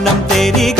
मौनं तेरी